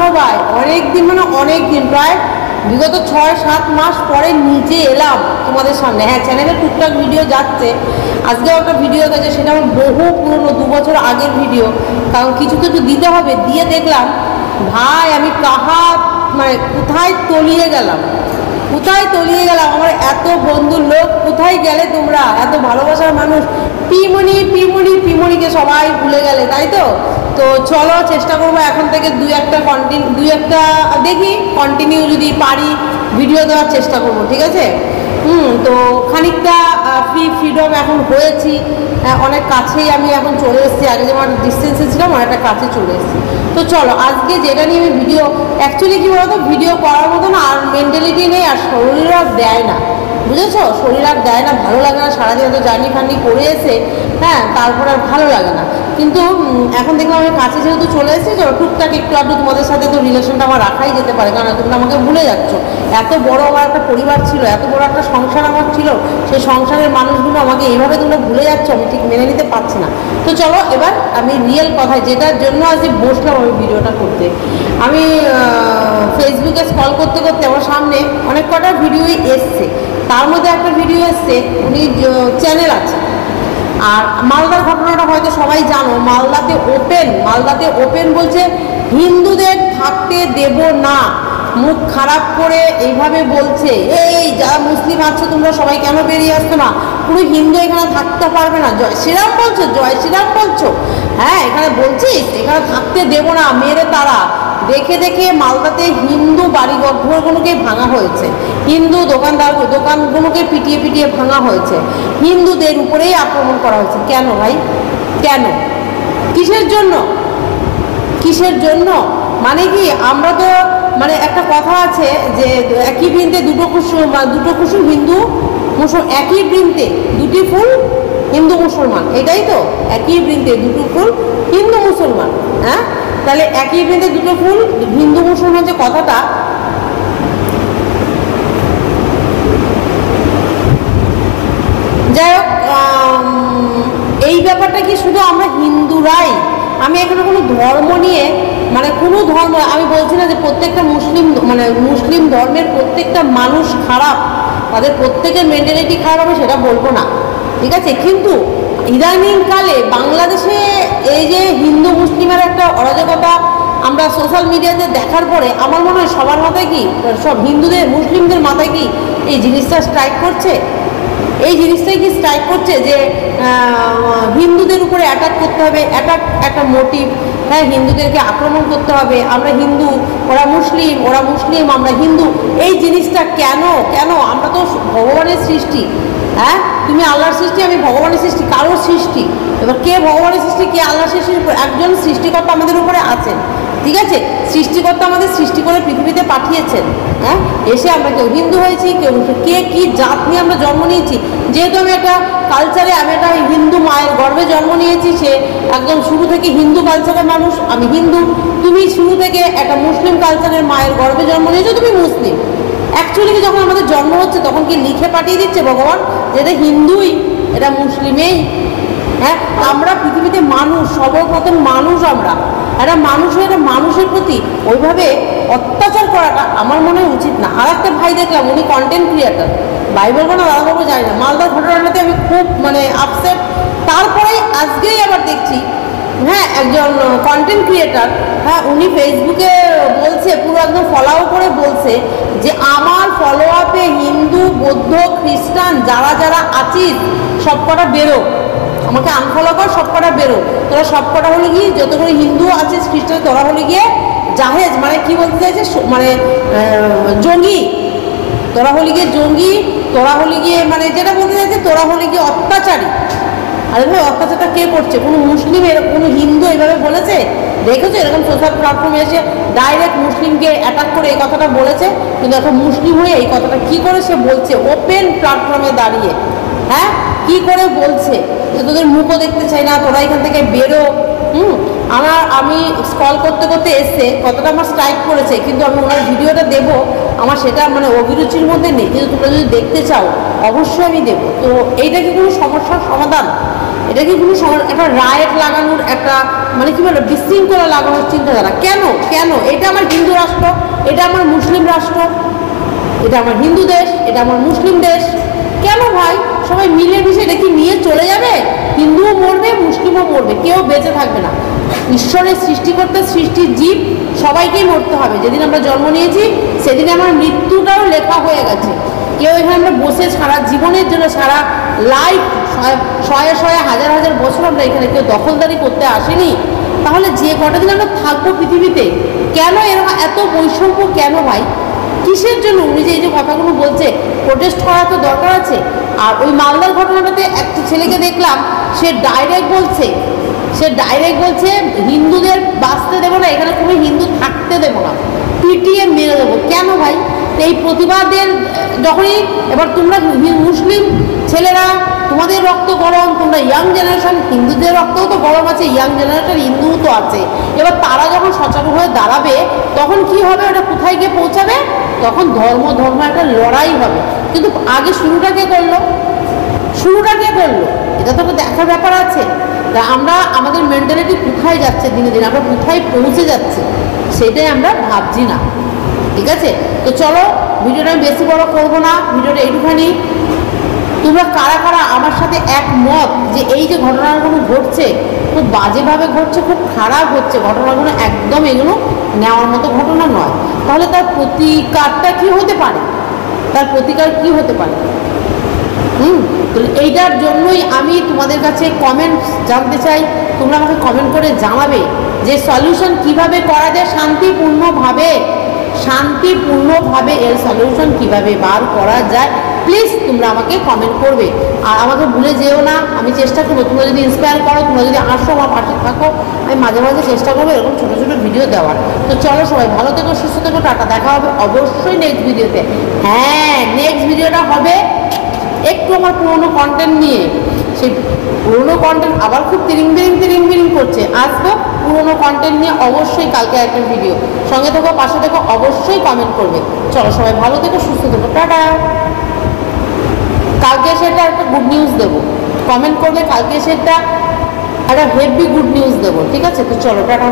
সবাই অনেক দিন, মানে অনেক দিন, প্রায় বিগত 6-7 মাস পরে নিজে এলাম তোমাদের সামনে। হ্যাঁ, চ্যানেলে টুকটাক ভিডিও যাচ্ছে, আজকেও একটা ভিডিও গেছে, সেটা আমার বহু পুরনো 2 বছর আগের ভিডিও, কারণ কিছু কিছু দিতে হবে। দিয়ে দেখলাম ভাই আমি মানে কোথায় তলিয়ে গেলাম, আমার এত বন্ধুর লোক কোথায় গেলে তোমরা, এত ভালোবাসার মানুষ, পিমনিকে সবাই ভুলে গেলে, তাই তো? তো চলো চেষ্টা করবো এখন থেকে দুই একটা দেখি কন্টিনিউ যদি পারি ভিডিও দেওয়ার চেষ্টা করবো, ঠিক আছে? তো খানিকটা ফ্রিডম এখন হয়েছি, অনেক কাছেই আমি এখন চলে এসেছি। আগে যেমন ডিস্টেন্সে ছিলাম, অনেকটা কাছে চলে এসেছি। তো চলো আজকে যেটা নিয়ে আমি ভিডিও, অ্যাকচুয়ালি কী বলতো, ভিডিও করার মতো না আর মেন্টালিটি নেই, আর শরীর আর দেয় না, বুঝেছো? শরীর আর দেয় না, ভালো লাগে না, সারাদিন এত জার্নি ফার্নি করে এসে, হ্যাঁ, তারপর আর ভালো লাগে না। কিন্তু এখন দেখলাম আমি কাছে যেহেতু চলে এসেছি, তো টুকটাক একটু আধটু তোমাদের সাথে তো রিলেশনটা আমার রাখাই যেতে পারে, কারণ তোমরা আমাকে ভুলে যাচ্ছ। এত বড় আমার একটা পরিবার ছিল, এত বড় একটা সংসার আমার ছিল, সেই সংসারের মানুষগুলো আমাকে এইভাবে তোমরা ভুলে যাচ্ছ, আমি ঠিক মেনে নিতে পারছি না। তো চলো এবার আমি রিয়েল কথায়, যেটার জন্য আজকে বসলাম আমি ভিডিওটা করতে, আমি ফেসবুকে স্ক্রল করতে করতে আমার সামনে অনেক কটা ভিডিওই এসছে। তার মধ্যে একটা ভিডিও এসছে, উনি চ্যানেল আছে, আর মালদার ঘটনাটা হয়তো সবাই জানো। মালদাতে ওপেন বলছে হিন্দুদের থাকতে দেব না, মুখ খারাপ করে এইভাবে বলছে, এই যারা মুসলিম আছো তোমরা সবাই কেন বেরিয়ে আসছো না, পুরো হিন্দু এখানে থাকতে পারবে না, জয় শ্রীরাম বলছো, হ্যাঁ এখানে বলছিস এখানে থাকতে দেব না, মেরে তারা। দেখে মালদাতে হিন্দু বাড়িঘরগুলোকে ভাঙা হয়েছে, হিন্দু দোকানগুলোকে পিটিয়ে ভাঙা হয়েছে, হিন্দুদের উপরেই আক্রমণ করা হয়েছে। কেন ভাই, কেন? কিসের জন্য? মানে কি, আমরা তো, মানে একটা কথা আছে যে একই বৃন্তে দুটো কুসুম হিন্দু মুসলমান, একই বৃন্তে দুটি ফুল হিন্দু মুসলমান, এটাই তো, একই বৃন্তে দুটো ফুল হিন্দু মুসলমান। হ্যাঁ, তাহলে একই বৃন্তে দুটো ফুল হিন্দু মুসলমান যে কথাটা, যাই হোক, এই ব্যাপারটা কি শুধু আমরা হিন্দুরাই? আমি এখানে কোনো ধর্ম নিয়ে, মানে কোনো ধর্ম, আমি বলছি না যে প্রত্যেকটা মুসলিম ধর্মের প্রত্যেকটা মানুষ খারাপ, তাদের প্রত্যেকের মেন্টালিটি খারাপ হবে সেটা বলবো না, ঠিক আছে? কিন্তু ইদানিংকালে বাংলাদেশে এই যে হিন্দু মুসলিমের একটা অরাজকতা আমরা সোশ্যাল মিডিয়াতে দেখার পরে আমার মনে হয় সবার মাথায় কি, সব মুসলিমদের মাথায় কি এই জিনিসটা স্ট্রাইক করছে? এই জিনিসটাই কি স্ট্রাইক করছে যে হিন্দুদের উপরে অ্যাটাক করতে হবে, একটা মোটিভ, হ্যাঁ, হিন্দুদেরকে আক্রমণ করতে হবে, আমরা হিন্দু, ওরা মুসলিম আমরা হিন্দু। এই জিনিসটা কেন? আমরা তো ভগবানের সৃষ্টি, হ্যাঁ, তুমি আল্লাহর সৃষ্টি, আমি ভগবানের সৃষ্টি, কারোর সৃষ্টি। এবার কে ভগবানের সৃষ্টি, কে আল্লাহর সৃষ্টি? একজন সৃষ্টিকর্তা আমাদের উপরে আছেন, ঠিক আছে? সৃষ্টিকর্তা আমাদের সৃষ্টি করে পৃথিবীতে পাঠিয়েছেন, হ্যাঁ, এসে আমরা কেউ হিন্দু হয়েছি, কে কি জাত নিয়ে আমরা জন্ম নিয়েছি। যেহেতু আমি একটা কালচারে, আমি একটা হিন্দু মায়ের গর্ভে জন্ম নিয়েছি, সে একদম শুরু থেকে হিন্দু কালচারের মানুষ, আমি হিন্দু। তুমি শুরু থেকে একটা মুসলিম কালচারের মায়ের গর্ভে জন্ম নিয়েছো, তুমি মুসলিম। অ্যাকচুয়ালি কি যখন আমাদের জন্ম হচ্ছে তখন কি লিখে পাঠিয়ে দিচ্ছে ভগবান যে এটা হিন্দুই, এটা মুসলিমেই? হ্যাঁ, আমরা পৃথিবীতে মানুষ, সর্বপ্রথম মানুষ আমরা, একটা মানুষের প্রতি ওইভাবে অত্যাচার করাটা আমার মনে হয় উচিত না। আর একটা ভাই দেখলাম, উনি কন্টেন্ট ক্রিয়েটার, ভাই বলবো না দাদা বলবো জানি না, মালদার ঘটনাটাতে আমি খুব আপসেট। তারপরে আজকেই আবার দেখছি, হ্যাঁ, একজন কন্টেন্ট ক্রিয়েটার, হ্যাঁ, উনি ফেসবুকে বলছে, পুরো একদম ফলো করে বলছে যে আমার ফলো আপে হিন্দু, বৌদ্ধ, খ্রিস্টান যারা আছিস সব কটা বেরো, আমাকে আনফলো কর, সব কটা বেরো, তোরা সব কটা হলে গিয়ে যতগুলো হিন্দু আছিস, খ্রিস্টান, তোরা হলে গিয়ে জাহেজ, মানে কি বলতে চাইছে, মানে জঙ্গি, তোরা হলে গিয়ে মানে যেটা বলতে চাইছে, তোরা হলে গিয়ে অত্যাচারী। আরে ভাই, অত্যাচারটা কে করছে? কোনো মুসলিম, কোনো হিন্দু এইভাবে বলেছে? দেখেছো এরকম সোশ্যাল প্ল্যাটফর্মে এসে ডাইরেক্ট মুসলিমকে অ্যাটাক করে এই কথাটা বলেছে? কিন্তু এখন মুসলিম হয়ে এই কথাটা কি করে সে বলছে ওপেন প্ল্যাটফর্মে দাঁড়িয়ে? হ্যাঁ, কি করে বলছে যে তোদের মুখও দেখতে চাই না, তোরা এখান থেকে বেরো। আমি স্ক্রল করতে করতে এসে কতটা আমার স্ট্রাইক করেছে, কিন্তু আমি ওনার ভিডিওটা দেবো, আমার সেটা মানে অভিরুচির মধ্যে নেই, কিন্তু তোমরা যদি দেখতে চাও অবশ্যই আমি দেবো। তো এইটা কি কোনো সমস্যার সমাধান? এটা কি কোনো একটা রায়ট লাগানোর একটা মানে কি বলে বিশৃঙ্খলা লাগানোর চিন্তাধারা? কেন কেন? এটা আমার হিন্দু রাষ্ট্র, এটা আমার মুসলিম রাষ্ট্র, এটা আমার হিন্দু দেশ, এটা আমার মুসলিম দেশ। কেন ভাই সবাই মিলেমিশে এটা কি নিয়ে চলে যাবে? হিন্দুও মরবে, মুসলিমও মরবে, কেউ বেঁচে থাকবে না। ঈশ্বরের সৃষ্টিকর্তা, সৃষ্টির জীব, সবাইকেই মরতে হবে। যেদিন আমরা জন্ম নিয়েছি সেদিন আমার মৃত্যুটাও লেখা হয়ে গেছে। কেউ এখানে আমরা বসে সারা জীবনের জন্য, সারা লাইফ, শয়ে শয়ে হাজার হাজার বছর আমরা এখানে কেউ দখলদারি করতে আসেনি। তাহলে যে কটা দিন আমরা থাকবো পৃথিবীতে, কেন এরকম এত বৈষম্য? কেন ভাই? কিসের জন্য? উনি যে এই যে কথাগুলো বলছে, প্রোটেস্ট করা তো দরকার আছে। আর ওই মালদার ঘটনাটাতে একটা ছেলেকে দেখলাম, সে ডাইরেক্ট বলছে হিন্দুদের বাঁচতে দেবো না, এখানে কোনো হিন্দু থাকতে দেবো না, পিটিয়ে মেরে দেবো। কেন ভাই? এই প্রতিবাদের যখনই এবার তোমরা মুসলিম ছেলেরা, তোমাদের রক্ত গরম, তোমরা ইয়াং জেনারেশন, হিন্দুদের রক্তও তো গরম আছে, ইয়াং জেনারেশন হিন্দুও তো আছে। এবার তারা যখন সচেতন হয়ে দাঁড়াবে তখন কি হবে? ওটা কোথায় গিয়ে পৌঁছাবে? তখন ধর্ম একটা লড়াই হবে। কিন্তু আগে শুরুটা কে করলো? এটা তো দেখার ব্যাপার আছে। তা আমরা আমাদের মেন্টালিটি কোথায় যাচ্ছে দিনে দিনে, আমরা কোথায় পৌঁছে যাচ্ছি সেটাই আমরা ভাবছি না। ঠিক আছে, তো চলো ভিডিওটা আমি বেশি বড় করবো না, ভিডিওটা এইটুখানি। তোমরা কারা কারা আমার সাথে একমত যে এই যে ঘটনাগুলো ঘটছে খুব বাজেভাবে ঘটছে, খুব খারাপ হচ্ছে ঘটনাগুলো, একদম এগুলো নেওয়ার মতো ঘটনা নয়। তাহলে তার প্রতিকারটা কি হতে পারে? তো এইটার জন্যই আমি তোমাদের কাছে কমেন্ট জানতে চাই। তোমরা আমাকে কমেন্ট করে জানাবে যে সলিউশন কিভাবে করা যায় শান্তিপূর্ণভাবে এর সলিউশন কিভাবে বার করা যায়। প্লিজ তোমরা আমাকে কমেন্ট করবে। আর আমাকে ভুলে যেও না, আমি চেষ্টা করবো, তোমরা যদি ইন্সপায়ার করো, তোমরা যদি আসো আমার পাশে থাকো, আমি মাঝে মাঝে চেষ্টা করবো এরকম ছোটো ছোটো ভিডিও দেওয়ার। তো চলো সবাই ভালো থেকো, সুস্থ থেকো, টাটা। দেখা হবে অবশ্যই নেক্সট ভিডিওতে। হ্যাঁ, নেক্সট ভিডিওটা হবে একটু আমার পুরোনো কন্টেন্ট নিয়ে। সেই পুরোনো কন্টেন্ট আবার খুব তিরিং বিরিং করছে। আসবো পুরোনো কন্টেন্ট নিয়ে অবশ্যই কালকে একটা ভিডিও। সঙ্গে থেকো, পাশে থেকো, অবশ্যই কমেন্ট করবে। চলো সবাই ভালো থেকো, সুস্থ থেকো, টাটা। কালকে সেটা একটা গুড নিউজ দেবো, কমেন্ট করবে, কালকে সেটা একটা হেভি গুড নিউজ দেবো। ঠিক আছে, তো চলো টাটা।